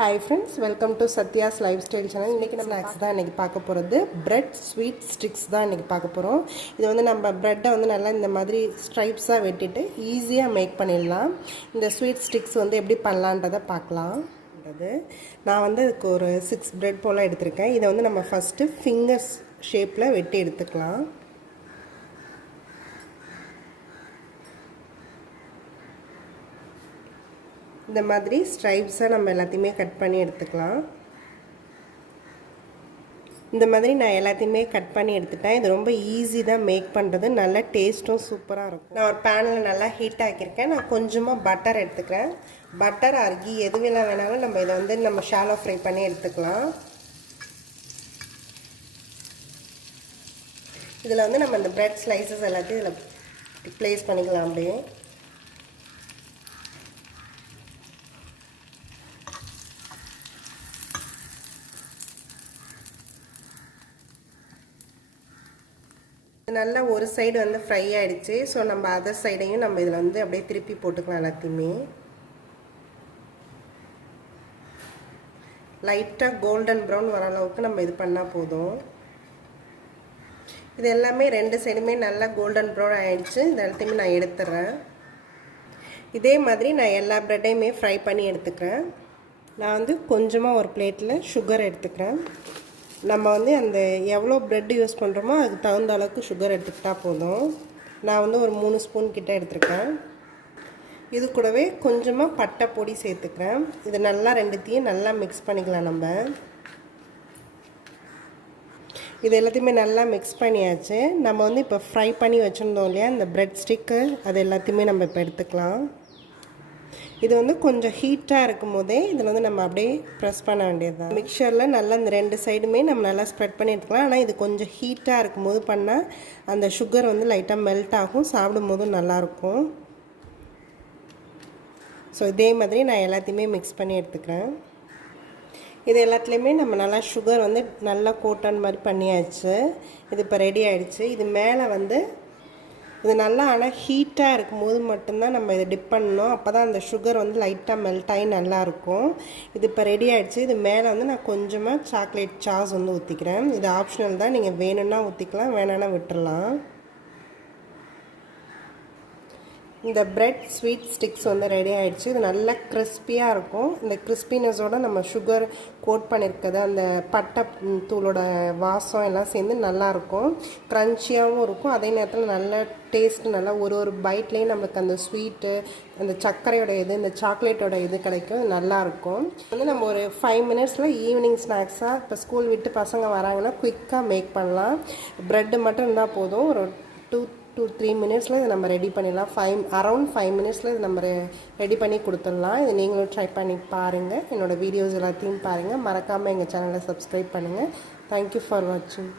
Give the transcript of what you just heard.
Hi friends, welcome to Sathya'sLifestyle channel. இன்னைக்கு நம்ம snacks தான் இன்னைக்கு பார்க்க போறது bread sweet sticks தான் இன்னைக்கு பார்க்க போறோம். இது வந்து நம்ம bread-ஐ வந்து நல்லா இந்த மாதிரி stripes-ஆ வெட்டிட்டு ஈஸியா மேக் பண்ணிடலாம். இந்த sweet sticks வந்து எப்படி பண்ணலாம்ன்றதை பார்க்கலாம். நான் வந்து இதுக்கு ஒரு 6 bread போல எடுத்துர்க்கேன். இதை வந்து நம்ம first fingers shape-ல வெட்டி எடுத்துக்கலாம். இந்த மாதிரி ஸ்ட்ரைப்ஸை நம்ம எல்லாத்தையுமே கட் பண்ணி எடுத்துக்கலாம். இந்த மாதிரி நான் எல்லாத்தையுமே கட் பண்ணி எடுத்துட்டேன். இது ரொம்ப ஈஸி தான் மேக் பண்ணுறது, நல்ல டேஸ்ட்டும் சூப்பராக இருக்கும். நான் ஒரு பேனில் நல்லா ஹீட் ஆக்கியிருக்கேன். நான் கொஞ்சமாக பட்டர் எடுத்துக்கிறேன். பட்டர் ஆர் கீ எதுவெல்லாம் வேணாலும் நம்ம இதை வந்து நம்ம ஷாலோ ஃப்ரை பண்ணி எடுத்துக்கலாம். இதில் வந்து நம்ம இந்த பிரெட் ஸ்லைசஸ் எல்லாத்தையும் இதில் ப்ளேஸ் பண்ணிக்கலாம். அப்படியே நல்லா ஒரு சைடு வந்து ஃப்ரை ஆகிடுச்சு. ஸோ நம்ம அதர் சைடையும் நம்ம இதில் வந்து அப்படியே திருப்பி போட்டுக்கலாம். எல்லாத்தையுமே லைட்டாக கோல்டன் ப்ரௌன் வர அளவுக்கு நம்ம இது பண்ணால் போதும். இது எல்லாமே ரெண்டு சைடுமே நல்லா கோல்டன் ப்ரௌன் ஆகிடுச்சு. இது எல்லாத்தையுமே நான் எடுத்துடுறேன். இதே மாதிரி நான் எல்லா ப்ரெட்டையுமே ஃப்ரை பண்ணி எடுத்துக்கிறேன். நான் வந்து கொஞ்சமாக ஒரு பிளேட்டில் சுகர் எடுத்துக்கிறேன். நம்ம வந்து அந்த எவ்வளோ ப்ரெட் யூஸ் பண்ணுறோமோ அதுக்கு தகுந்த அளவுக்கு சுகர் எடுத்துக்கிட்டால் போதும். நான் வந்து ஒரு 3 ஸ்பூன் கிட்ட எடுத்துருக்கேன். இது கூடவே கொஞ்சமாக பட்டை பொடி சேர்த்துக்கிறேன். இது நல்லா ரெண்டுத்தையும் நல்லா மிக்ஸ் பண்ணிக்கலாம். நம்ம இது எல்லாத்தையுமே நல்லா மிக்ஸ் பண்ணியாச்சு. நம்ம வந்து இப்போ ஃப்ரை பண்ணி வச்சுருந்தோம் இல்லையா இந்த ப்ரெட் ஸ்டிக்கு, அது எல்லாத்தையுமே நம்ம இப்போ எடுத்துக்கலாம். இது வந்து கொஞ்சம் ஹீட்டாக இருக்கும் போதே இதில் வந்து நம்ம அப்படியே ப்ரெஸ் பண்ண வேண்டியது தான். மிக்சரில் நல்லா இந்த ரெண்டு சைடுமே நம்ம நல்லா ஸ்ப்ரெட் பண்ணி எடுத்துக்கலாம். ஆனால் இது கொஞ்சம் ஹீட்டாக இருக்கும் போது பண்ணால் அந்த சுகர் வந்து லைட்டாக மெல்ட் ஆகும், சாப்பிடும் போதும் நல்லாயிருக்கும். ஸோ இதே மாதிரி நான் எல்லாத்தையுமே மிக்ஸ் பண்ணி எடுத்துக்கிறேன். இது எல்லாத்துலேயுமே நம்ம நல்லா சுகர் வந்து நல்லா கோட்டான் மாதிரி பண்ணியாச்சு. இது இப்போ ரெடி ஆகிடுச்சு. இது மேலே வந்து இது நல்லா ஆனால் ஹீட்டாக இருக்கும்போது மட்டும்தான் நம்ம இதை டிப் பண்ணணும். அப்போ தான் அந்த சுகர் வந்து லைட்டாக மெல்ட் ஆகி நல்லாயிருக்கும். இது இப்போ ரெடி ஆகிடுச்சு. இது மேலே வந்து நான் கொஞ்சமாக சாக்லேட் சாஸ் வந்து ஊற்றிக்கிறேன். இது ஆப்ஷனல் தான், நீங்கள் வேணும்னா ஊற்றிக்கலாம், வேணான்னா விட்டுடலாம். இந்த பிரெட் ஸ்வீட் ஸ்டிக்ஸ் வந்து ரெடி ஆகிடுச்சு. இது நல்லா கிறிஸ்பியாக இருக்கும். இந்த கிறிஸ்பினஸோடு நம்ம சுகர் கோட் பண்ணியிருக்கிறது அந்த பட்டை தூளோட வாசம் எல்லாம் சேர்ந்து நல்லாயிருக்கும். க்ரன்ச்சியாகவும் இருக்கும். அதே நேரத்தில் நல்ல டேஸ்ட்டு நல்லா ஒரு பைட்லேயும் நம்மளுக்கு அந்த ஸ்வீட்டு, அந்த சர்க்கரையோட இது, இந்த சாக்லேட்டோட இது கிடைக்கும். நல்லாயிருக்கும். வந்து நம்ம ஒரு 5 மினிட்ஸில் ஈவினிங் ஸ்நாக்ஸாக இப்போ ஸ்கூல் விட்டு பசங்க வராங்கன்னா குயிக்காக மேக் பண்ணலாம். ப்ரெட்டு மட்டும் இருந்தால் போதும். ஒரு 2-3 மினிட்ஸில் இதை நம்ம ரெடி பண்ணிடலாம். அரௌண்ட் 5 மினிட்ஸில் இது நம்ம ரெடி பண்ணி கொடுத்துடலாம். இது நீங்களும் ட்ரை பண்ணி பாருங்கள். என்னோடய வீடியோஸ் எல்லாத்தையும் பாருங்கள். மறக்காமல் எங்கள் சேனலை சப்ஸ்கிரைப் பண்ணுங்கள். தேங்க்யூ ஃபார் வாட்சிங்.